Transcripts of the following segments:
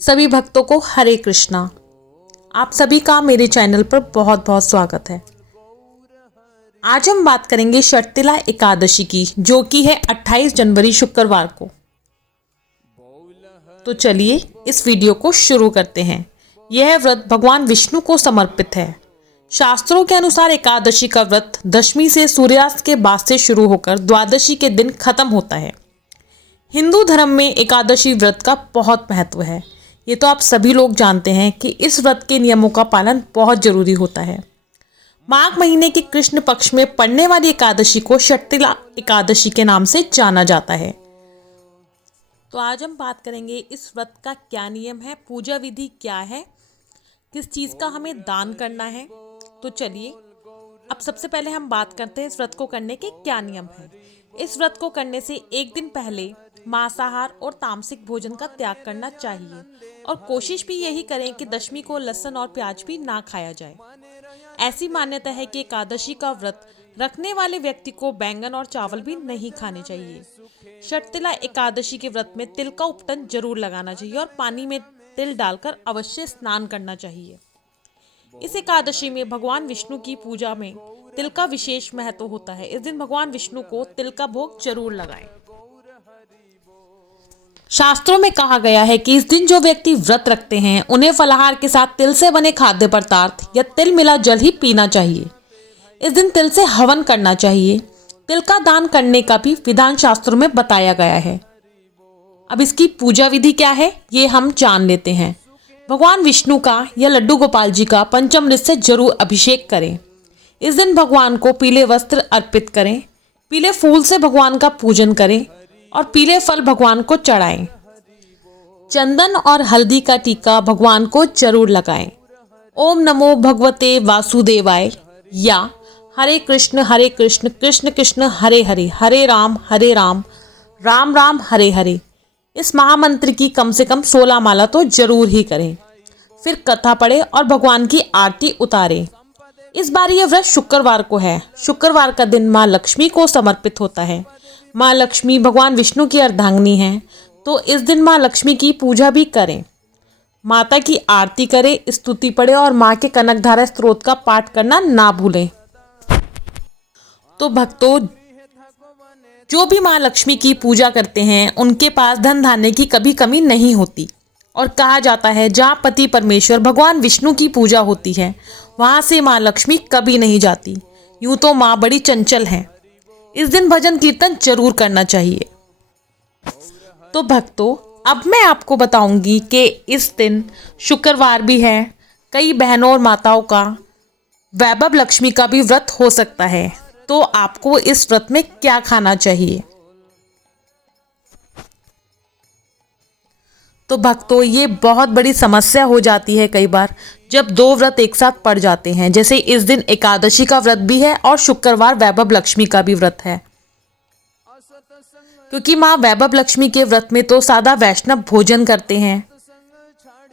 सभी भक्तों को हरे कृष्णा। आप सभी का मेरे चैनल पर बहुत बहुत स्वागत है। आज हम बात करेंगे षटतिला एकादशी की, जो कि है 28 जनवरी शुक्रवार को। तो चलिए इस वीडियो को शुरू करते हैं। यह व्रत भगवान विष्णु को समर्पित है। शास्त्रों के अनुसार एकादशी का व्रत दशमी से सूर्यास्त के बाद से शुरू होकर द्वादशी के दिन खत्म होता है। हिंदू धर्म में एकादशी व्रत का बहुत महत्व है। ये तो आप सभी लोग जानते हैं कि इस व्रत के नियमों का पालन बहुत जरूरी होता है। माघ महीने के कृष्ण पक्ष में पड़ने वाली एकादशी को षटतिला एकादशी के नाम से जाना जाता है। तो आज हम बात करेंगे इस व्रत का क्या नियम है, पूजा विधि क्या है, किस चीज़ का हमें दान करना है। तो चलिए अब सबसे पहले हम बात करते हैं इस व्रत को करने के क्या नियम हैं। इस व्रत को करने से एक दिन पहले मांसाहार और तामसिक भोजन का त्याग करना चाहिए और कोशिश भी यही करें कि दशमी को लहसुन और प्याज भी ना खाया जाए। ऐसी मान्यता है कि एकादशी का व्रत रखने वाले व्यक्ति को बैंगन और चावल भी नहीं खाने चाहिए। षटतिला एकादशी के व्रत में तिल का उपटन जरूर लगाना चाहिए और पानी में तिल डालकर अवश्य स्नान करना चाहिए। इस एकादशी में भगवान विष्णु की पूजा में तिल का विशेष महत्व होता है। इस दिन भगवान विष्णु को तिल का भोग जरूर लगाएं। शास्त्रों में कहा गया है कि इस दिन जो व्यक्ति व्रत रखते हैं उन्हें फलाहार के साथ तिल से बने खाद्य पदार्थ या तिल मिला जल ही पीना चाहिए। इस दिन तिल से हवन करना चाहिए। तिल का दान करने का भी विधान शास्त्रों में बताया गया है। अब इसकी पूजा विधि क्या है ये हम जान लेते हैं। भगवान विष्णु का या लड्डू गोपाल जी का पंचामृत से जरूर अभिषेक करें। इस दिन भगवान को पीले वस्त्र अर्पित करें, पीले फूल से भगवान का पूजन करें और पीले फल भगवान को चढ़ाएं। चंदन और हल्दी का टीका भगवान को जरूर लगाएं। ओम नमो भगवते वासुदेवाय या हरे कृष्ण कृष्ण कृष्ण हरे हरे, हरे राम राम राम हरे हरे, इस महामंत्र की कम से कम 16 माला तो जरूर ही करें। फिर कथा पढ़े और भगवान की आरती उतारें। इस बार यह व्रत शुक्रवार को है। शुक्रवार का दिन माँ लक्ष्मी को समर्पित होता है। माँ लक्ष्मी भगवान विष्णु की अर्धांगिनी हैं, तो इस दिन माँ लक्ष्मी की पूजा भी करें। माता की आरती करें, स्तुति पढ़े और माँ के कनकधारा स्तोत्र का पाठ करना ना भूलें। तो भक्तों, जो भी माँ लक्ष्मी की पूजा करते हैं उनके पास धन धान्य की कभी कमी नहीं होती और कहा जाता है जहाँ पति परमेश्वर भगवान विष्णु की पूजा होती है वहाँ से माँ लक्ष्मी कभी नहीं जाती। यूँ तो माँ बड़ी चंचल हैं। इस दिन भजन कीर्तन जरूर करना चाहिए। तो भक्तों, अब मैं आपको बताऊंगी कि इस दिन शुक्रवार भी है। कई बहनों और माताओं का वैभव लक्ष्मी का भी व्रत हो सकता है, तो आपको इस व्रत में क्या खाना चाहिए। तो भक्तों, ये बहुत बड़ी समस्या हो जाती है कई बार जब दो व्रत एक साथ पड़ जाते हैं। जैसे इस दिन एकादशी का व्रत भी है और शुक्रवार वैभव लक्ष्मी का भी व्रत है। क्योंकि माँ वैभव लक्ष्मी के व्रत में तो सादा वैष्णव भोजन करते हैं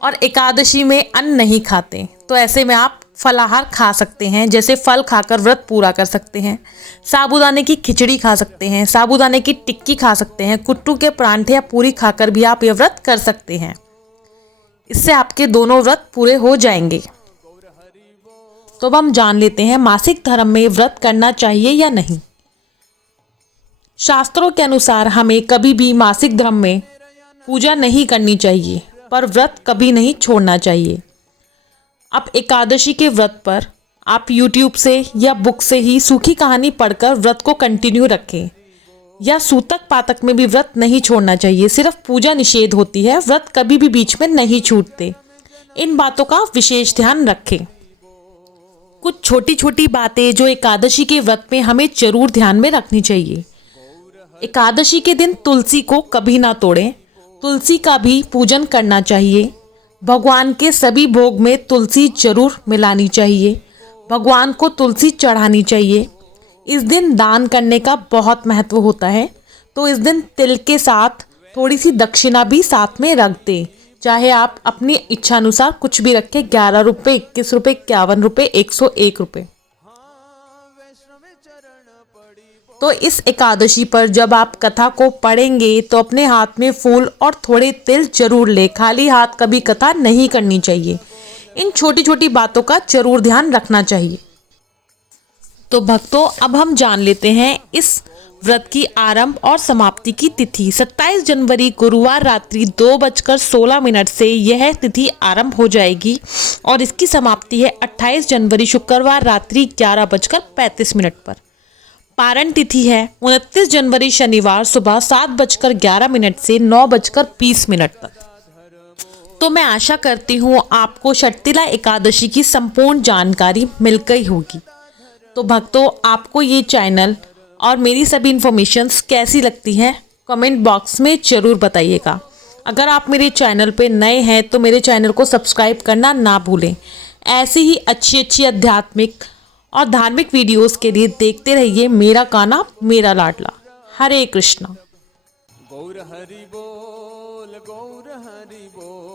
और एकादशी में अन्न नहीं खाते, तो ऐसे में आप फलाहार खा सकते हैं। जैसे फल खाकर व्रत पूरा कर सकते हैं, साबूदाने की खिचड़ी खा सकते हैं, साबूदाने की टिक्की खा सकते हैं, कुट्टू के परांठे या पूरी खाकर भी आप ये व्रत कर सकते हैं। इससे आपके दोनों व्रत पूरे हो जाएंगे। तो अब हम जान लेते हैं मासिक धर्म में व्रत करना चाहिए या नहीं। शास्त्रों के अनुसार हमें कभी भी मासिक धर्म में पूजा नहीं करनी चाहिए, पर व्रत कभी नहीं छोड़ना चाहिए। अब एकादशी के व्रत पर आप YouTube से या बुक से ही सूखी कहानी पढ़कर व्रत को कंटिन्यू रखें, या सूतक पातक में भी व्रत नहीं छोड़ना चाहिए। सिर्फ पूजा निषेध होती है, व्रत कभी भी बीच में नहीं छूटते। इन बातों का विशेष ध्यान रखें। कुछ छोटी छोटी बातें जो एकादशी के व्रत में हमें जरूर ध्यान में रखनी चाहिए। एकादशी के दिन तुलसी को कभी ना तोड़ें, तुलसी का भी पूजन करना चाहिए। भगवान के सभी भोग में तुलसी जरूर मिलानी चाहिए। भगवान को तुलसी चढ़ानी चाहिए। इस दिन दान करने का बहुत महत्व होता है, तो इस दिन तिल के साथ थोड़ी सी दक्षिणा भी साथ में रख दें। चाहे आप अपनी इच्छा अनुसार कुछ भी रखें, 11 रुपये, 21 रुपये, 51 रुपये, 101 रुपये। तो इस एकादशी पर जब आप कथा को पढ़ेंगे तो अपने हाथ में फूल और थोड़े तिल जरूर ले, खाली हाथ कभी कथा नहीं करनी चाहिए। इन छोटी छोटी बातों का जरूर ध्यान रखना चाहिए। तो भक्तों, अब हम जान लेते हैं इस व्रत की आरंभ और समाप्ति की तिथि। 27 जनवरी गुरुवार रात्रि 2:16 से यह तिथि आरंभ हो जाएगी और इसकी समाप्ति है 28 जनवरी शुक्रवार रात्रि 11:35 पर। पारण तिथि है 29 जनवरी शनिवार सुबह 7:11 से 9:20 तक। तो मैं आशा करती हूँ आपको षटतिला एकादशी की संपूर्ण जानकारी मिल गई होगी। तो भक्तों, आपको ये चैनल और मेरी सभी इन्फॉर्मेशंस कैसी लगती हैं कमेंट बॉक्स में ज़रूर बताइएगा। अगर आप मेरे चैनल पे नए हैं तो मेरे चैनल को सब्सक्राइब करना ना भूलें। ऐसी ही अच्छी अच्छी आध्यात्मिक और धार्मिक वीडियोस के लिए देखते रहिए मेरा कान्हा मेरा लाडला। हरे कृष्णा। गौर हरि बोल, गौर हरि बोल।